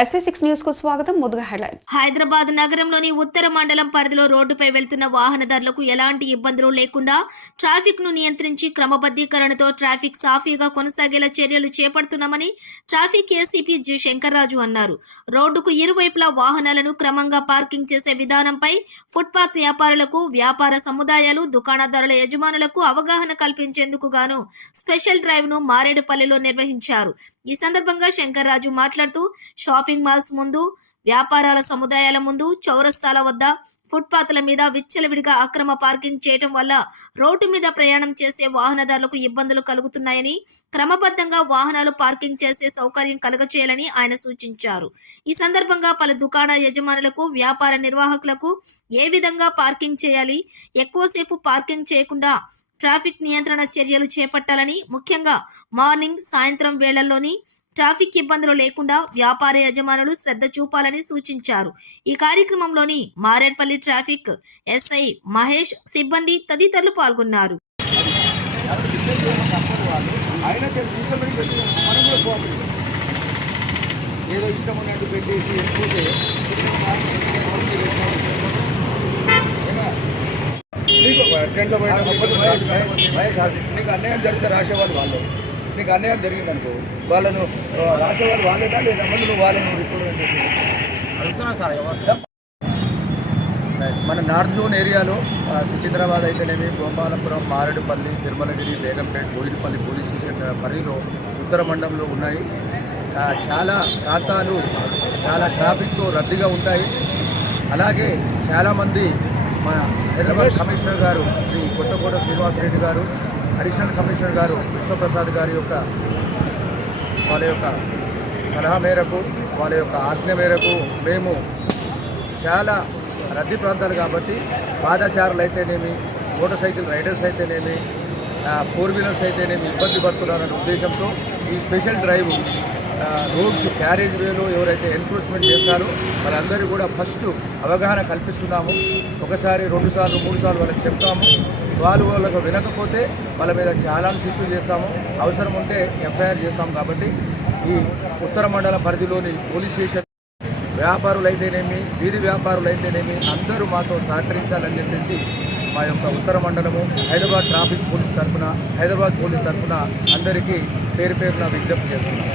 SV6 news కు స్వాగతం. ముందుగా హెడ్లైన్స్. హైదరాబాద్ నగరంలోని ఉత్తర మండలం పరిధిలో రోడ్డుపై వెళ్తున్న వాహనదారులకు ఎలాంటి ఇబ్బందులు లేకుండా ట్రాఫిక్ ను నియంత్రించి క్రమబద్ధీకరణతో ట్రాఫిక్ సాఫీగా కొనసాగేలా చర్యలు చేపడుతున్నామని ట్రాఫిక్ ఏసీపీ జి శంకర్రాజు అన్నారు. రోడ్డుకు ఇరువైపులా వాహనాలను క్రమంగా పార్కింగ్ చేసే విధానంపై ఫుట్పాత్ వ్యాపారులకు, వ్యాపార సముదాయాలు, దుకాణదారుల యజమానులకు అవగాహన కల్పించేందుకు గాను స్పెషల్ డ్రైవ్ ను మారేడుపల్లిలో నిర్వహించారు. ఈ సందర్భంగా శంకర్రాజు మాట్లాడుతూ షాపింగ్ మాల్స్ ముందు, వ్యాపారాల సముదాయాల ముందు, చౌరస్తాల వద్ద, ఫుట్పాత్ల మీద విచ్చలవిడిగా అక్రమ పార్కింగ్ చేయడం వల్ల రోడ్డు మీద ప్రయాణం చేసే వాహనదారులకు ఇబ్బందులు కలుగుతున్నాయని, క్రమబద్ధంగా వాహనాలు పార్కింగ్ చేసే సౌకర్యం కలుగచేయాలని ఆయన సూచించారు. ఈ సందర్భంగా పలు దుకాణ యజమానులకు, వ్యాపార నిర్వాహకులకు ఏ విధంగా పార్కింగ్ చేయాలి, ఎక్కువసేపు పార్కింగ్ చేయకుండా ట్రాఫిక్ నియంత్రణ చర్యలు చేపట్టాలని, ముఖ్యంగా మార్నింగ్, సాయంత్రం వేళల్లోని ట్రాఫిక్ ఇబ్బందులు లేకుండా వ్యాపార యజమానులు శ్రద్ధ చూపాలని సూచించారు. ఈ కార్యక్రమంలోని మారేడ్పల్లి ట్రాఫిక్ ఎస్ఐ మహేష్, సిబ్బంది తదితరులు పాల్గొన్నారు. నీకు అన్యాయం జరిగితే రాసేవాళ్ళు వాళ్ళు, నీకు అన్యాయం జరిగిందనుకో వాళ్ళను రాసేవాళ్ళు వాళ్ళేదా లేదా నువ్వు వాళ్ళను అడుగుతున్నా సార్. మన నార్త్ జోన్ ఏరియాలో సికింద్రాబాద్ అయితేనేమి, గోపాలపురం, మారేడుపల్లి, తిరుమలగిరి, బేగంపేట, బోయినపల్లి పోలీస్ స్టేషన్ పరిధిలో ఉత్తర మండలంలో ఉన్నాయి. చాలా ప్రాంతాలు చాలా ట్రాఫిక్తో రద్దీగా ఉంటాయి. అలాగే చాలామంది మన హైదరాబాద్ కమిషనర్ గారు శ్రీ కొత్తకోట శ్రీనివాసరెడ్డి గారు, అడిషనల్ కమిషనర్ గారు విశ్వప్రసాద్ గారి వాళ్ళ యొక్క సలహా మేరకు, వాళ్ళ యొక్క ఆజ్ఞ మేరకు మేము చాలా రద్దీ ప్రాంతాలు కాబట్టి పాదచారులు అయితేనేమి, మోటార్ సైకిల్ రైడర్స్ అయితేనేమి, 4 వీలర్స్ అయితేనేమి ఇబ్బంది పడుతున్నారనే ఉద్దేశంతో ఈ స్పెషల్ డ్రైవ్ రోడ్స్ క్యారేజ్ వేలో ఎవరైతే ఎన్ఫోర్స్మెంట్ చేస్తారో వాళ్ళందరూ కూడా ఫస్ట్ అవగాహన కల్పిస్తున్నాము. ఒకసారి, 2 సార్లు, 3 సార్లు వాళ్ళకి చెప్తాము. వాళ్ళకు వినకపోతే వాళ్ళ మీద చాలాన్స్ ఇష్యూ చేస్తాము. అవసరం ఉంటే ఎఫ్ఐఆర్ చేస్తాము. కాబట్టి ఈ ఉత్తర మండల పరిధిలోని పోలీస్ స్టేషన్ వ్యాపారులు అయితేనేమి, వీధి వ్యాపారులు అయితేనేమి అందరూ మాతో సహకరించాలని చెప్పేసి మా యొక్క ఉత్తర మండలము హైదరాబాద్ ట్రాఫిక్ పోలీస్ తరఫున, హైదరాబాద్ పోలీస్ తరఫున అందరికీ పేరు పేరున విజ్ఞప్తి చేస్తున్నాం.